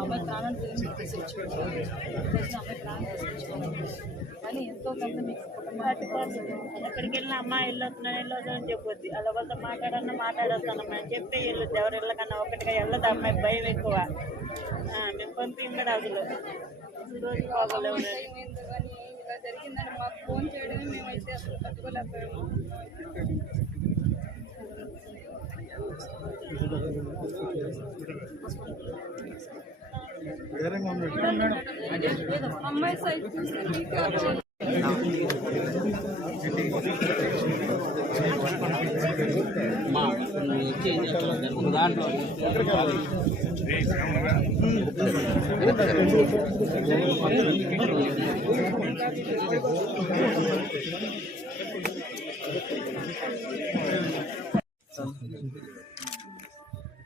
అమ్మాయి ప్రాణాలు అమ్మాయి ప్రాణాలు తీసుకొచ్చుకోవాలి కానీ ఎంతో కొంత మీకు ఎక్కడికి వెళ్ళినా అమ్మ వెళ్ళొస్తున్నాను వెళ్ళొద్దు అని చెప్పొద్ది. అలా వాళ్ళతో మాట్లాడన్నా మాట్లాడొస్తానమ్మా అని చెప్పి వెళ్ళొద్దు ఎవరు వెళ్ళకన్నా ఒకటిగా వెళ్ళదు. అమ్మాయి భయం ఎక్కువ. ఆ, మేము అసలు రోజు ఏమైందో కానీ ఇలా జరిగిందని మాకు ఫోన్ చేయడమే మేమైతే అసలు తట్టుకోలేకపోయాము అమ్మాయి సైడ్ చూస్తే మీకే అర్థం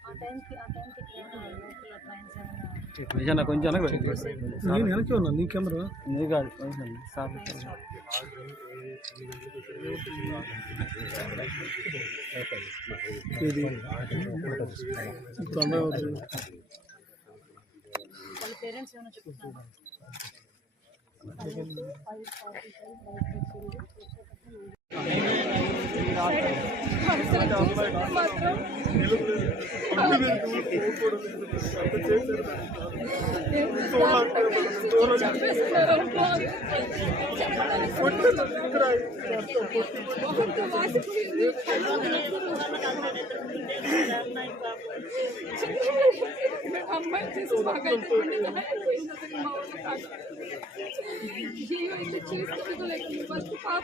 ఆ టైంకి ఆ టైంకి నిజాన కొంచెం నేను వెనక్కి ఉన్నా నీ కెమెరా? నీ కాదు కొంచెం సార్ ఇది పేరెంట్స్ ఏమైనా చెప్తున్నారు అమ్మాయి చేసి బాగా అయిపోయింది మా ఊళ్ళో కాదు. జీవం ఇట్లా చేస్తే లైక్ ఫస్ట్ పాప